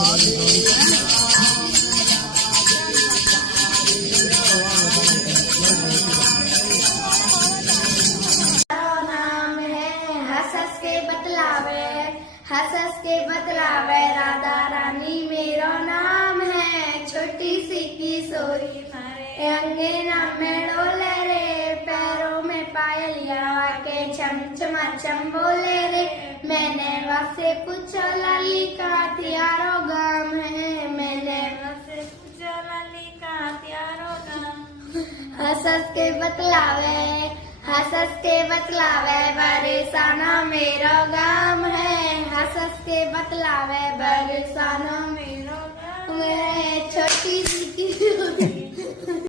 हंस हंस के बतलावे राधा रानी मेरो नाम है। छोटी सी किशोरी मारे अंगेना में डोले रे, पैरों में पायलिया के छम छमा छम बोले रे। मैंने वासे पूछा लाली का त्यारो गाम है, मैंने वासे पूछा लाली का त्यारो गाम। हंस हंस के बतलावे हंस हंस के बतलावे बरसाना मेरो गाम है। हंस हंस के बतलावे बरसाना मेरो गाम है। छोटी सी